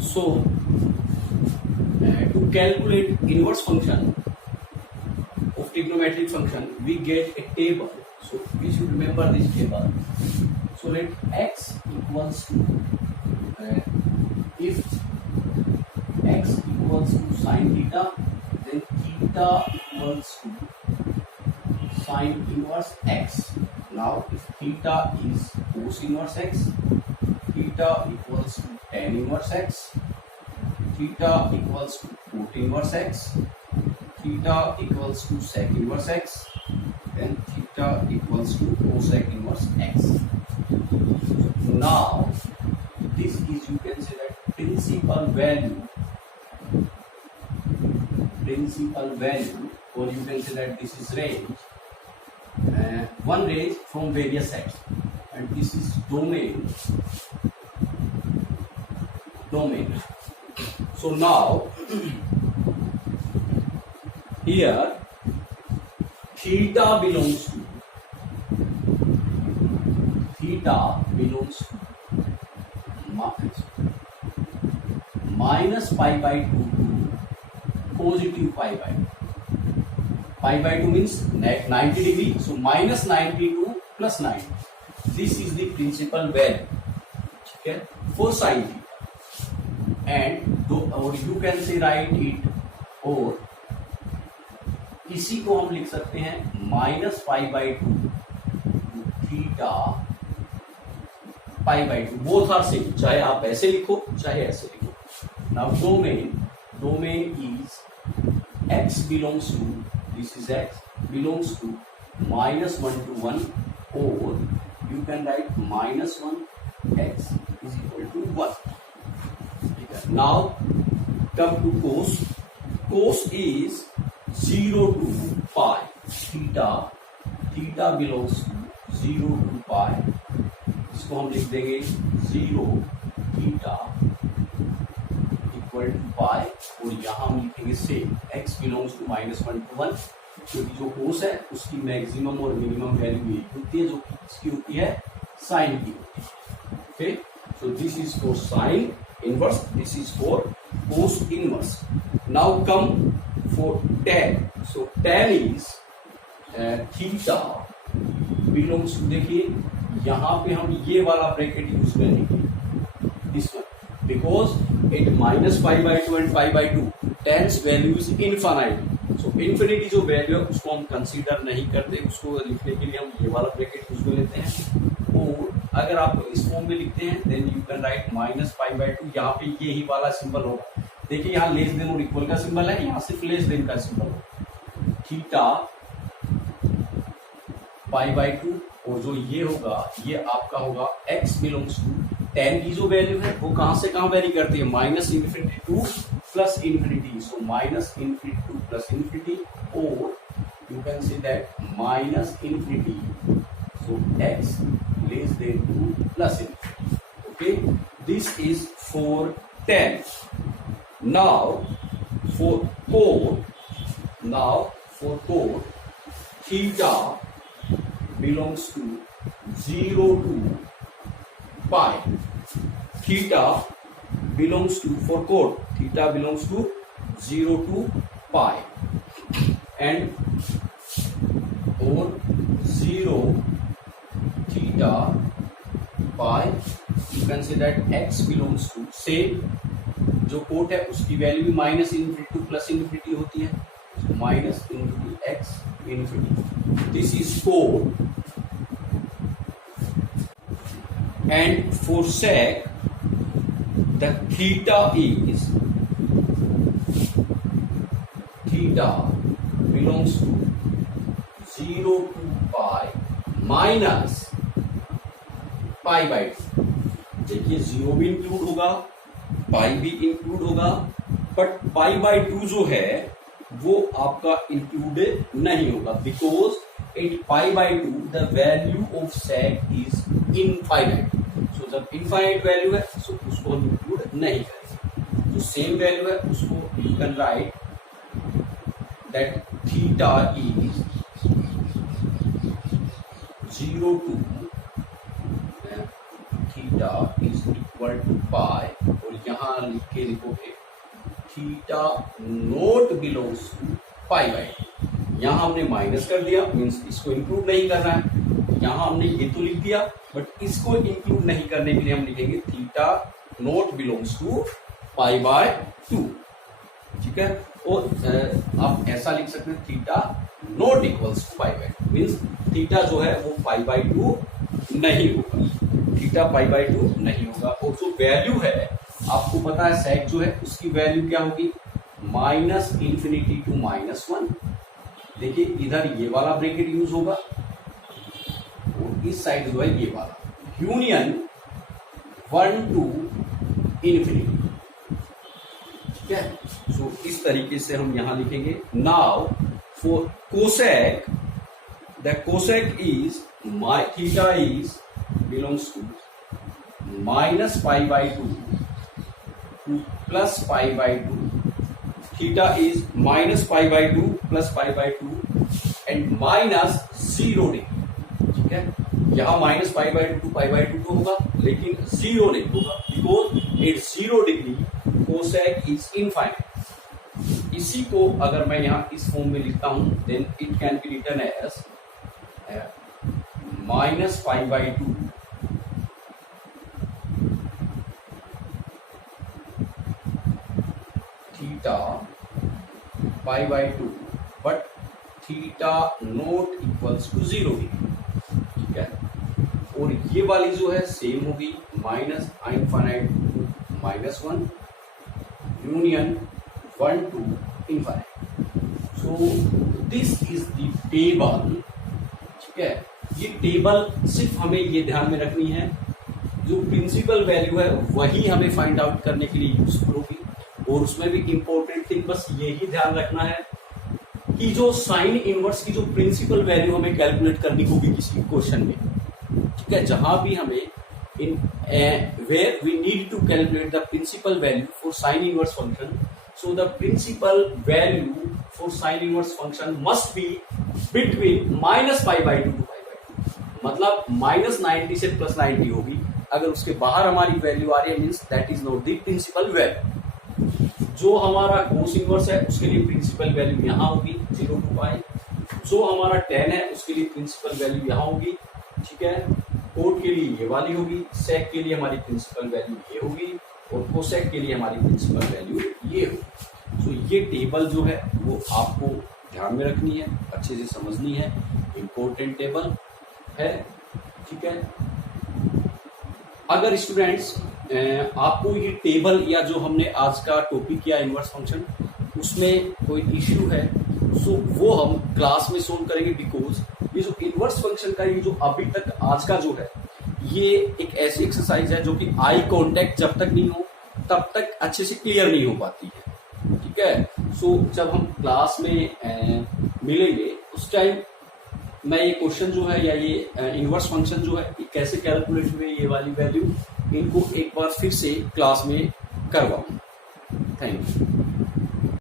So to calculate inverse function of trigonometric function, we get a table. So we should remember this table. So let x equals to if x equals to sin theta, then theta equals to sin inverse x. Now if theta is cos inverse x, theta equals to tan inverse x, theta equals to cot inverse x, theta equals to sec inverse x, then theta equals to cosec inverse x. Now this is, you can say that principal value, or you can say that this is range, one range from various sets, and this is domain. So now here theta belongs to minus pi by 2 to positive pi by 2. Pi by 2 means 90 degree, so minus 90 to plus 90. This is the principal value, okay, for sin theta. And or you can say write it, और इसी को हम लिख सकते हैं minus pi by 2 theta pi by 2, both are same, चाहे आप ऐसे लिखो चाहे ऐसे लिखो. Now domain is x belongs to, this is x belongs to minus 1 to 1, or you can write minus 1 x is equal to 1. Now come to cos. Cos is 0 to pi. Theta belongs to 0 to pi. इसको हम लिख देंगे 0 theta equal to पाई, और यहाँ हम लिखेंगे same x belongs to -1 to 1, क्योंकि जो कोस है उसकी मैक्सिमम और मिनिमम वैल्यू यही होती है जो इसकी होती है साइन की होती है. Okay, so this is for sine inverse, this is for cos inverse. Now come for tan. So tan is theta belongs to, देखिए यहाँ पे हम ये वाला ब्रैकेट यूज करेंगे, this one, because at minus pi by 2 and pi by 2 tan's value is infinite. So infinity जो value है उसको हम कंसीडर नहीं करते, उसको लिखने के लिए हम ये वाला ब्रैकेट यूज कर लेते हैं. और अगर आप इस फॉर्म में लिखते हैं then you can write minus pi by 2. यहाँ पे ये ही वाला सिंबल होगा, देखिए यहाँ लेस देन और इक्वल का सिंबल है, यहाँ सिर्फ लेस देन का सिंबल होगा. थीटा पाई बाई 2, और जो ये होगा ये आपका होगा x बिलोंग्स टू tan की जो वैल्यू है वो कहां से कहां वेरी करती है, minus infinity to plus infinity. So minus infinity to plus infinity, और you can say that minus infinity, so x less than 2 plus infinity. Okay, this is for tan. Now for cot, theta belongs to 0 to pi. Theta belongs to, for cot, theta belongs to 0 to pi, and or 0 theta pi, you can say that x belongs to, same जो cot है उसकी value भी minus infinity to plus infinity होती है, minus infinity x infinity. This is cot. And for sec the theta belongs to 0 to pi minus pi by 2. देखिए 0 भी include होगा, पाई भी इंक्लूड होगा, बट पाई बाई 2 जो है वो आपका इंक्लूडेड नहीं होगा, because at pi by 2 the value of sec is infinite. So जब इनफाइनाइट वैल्यू है सो उसको हम इंक्लूड नहीं करेंगे. जो सेम वैल्यू है उसको you can right that theta is 0 to theta is equal to pi, और यहाँ यहां लिख के लिखोगे theta not belongs to pi by two. यहां हमने माइनस कर दिया, मीन्स इसको इंक्लूड नहीं करना है। यहां हमने ये तो लिख दिया, बट इसको इंक्लूड नहीं करने के लिए हम लिखेंगे theta not belongs to pi by two. ठीक है, और आप ऐसा लिख सकते हैं theta not equals to pi by two, means theta जो है वो पाई बाय टू नहीं होगा, थीटा पाई बाय टू नहीं होगा। और जो वैल्यू है आपको पता है सेक जो है उसकी वैल्यू क्या होगी, माइनस इंफिनिटी टू -1। देखिए इधर ये वाला ब्रैकेट यूज होगा और इस साइड जो है ये वाला, यूनियन 1 टू इंफिनिटी। ठीक है, सो इस तरीके से हम यहां लिखेंगे। Now for cosec, the cosec is theta is belongs to minus pi by two two plus pi by two. Theta is minus pi by two plus pi by two and minus 0 degree. ठीक है, यहां minus pi by two pi by two तो होगा, लेकिन 0 नहीं होगा, because at 0 degree cosec is infinite. इसी को अगर मैं यहां इस फॉर्म में लिखता हूं, then it can be written as minus pi by two theta pi by two, but theta not equals to 0 degree. ठीक है, और ये वाली जो है सेम होगी, minus infinite to -1 union 1 to infinite. So this is the table. ठीक है, ये टेबल सिर्फ हमें ये ध्यान में रखनी है, जो प्रिंसिपल वैल्यू है वही हमें फाइंड आउट करने के लिए यूजफुल होगी। और उसमें भी इंपॉर्टेंट थिंग बस यही ध्यान रखना है कि जो साइन इनवर्स की जो प्रिंसिपल वैल्यू हमें कैलकुलेट करनी होगी किसी क्वेश्चन में, ठीक है, जहां भी हमें in where we need to calculate the principal value for sine inverse function, so the principal value for sine inverse function must be between minus pi by two to pi by two, मतलब -90 से +90 होगी। अगर उसके बाहर हमारी value आ रही है, means that is not the principal value. जो हमारा कोस इनवर्स है उसके लिए प्रिंसिपल वैल्यू यहां होगी 0 टू पाई, जो हमारा tan है उसके लिए प्रिंसिपल वैल्यू यहां होगी। ठीक है, कोट के लिए ये वाली होगी, सेक के लिए हमारी प्रिंसिपल वैल्यू ये होगी, और कोसेक के लिए हमारी प्रिंसिपल वैल्यू ये होगी। तो ये टेबल जो है वो आपको ध्यान में रखनी है, अच्छे से समझनी है, इंपॉर्टेंट टेबल है। ठीक है, अगर स्टूडेंट्स आपको ये टेबल या जो हमने आज का टॉपिक किया इनवर्स फंक्शन, उसमें कोई इश्यू है सो वो हम क्लास में सोल्व करेंगे, बिकॉज ये जो इनवर्स फंक्शन का ये जो अभी तक आज का जो है ये एक ऐसी एक्सरसाइज है जो कि आई कांटेक्ट जब तक नहीं हो तब तक अच्छे से क्लियर नहीं हो पाती है। ठीक है, सो जब हम क्लास में मिलेंगे उस टाइम मैं ये क्वेश्चन जो है या ये इनवर्स फंक्शन जो है कैसे कैलकुलेट हुए ये वाली वैल्यू, इनको एक बार फिर से क्लास में करवाऊंगा। Thank you.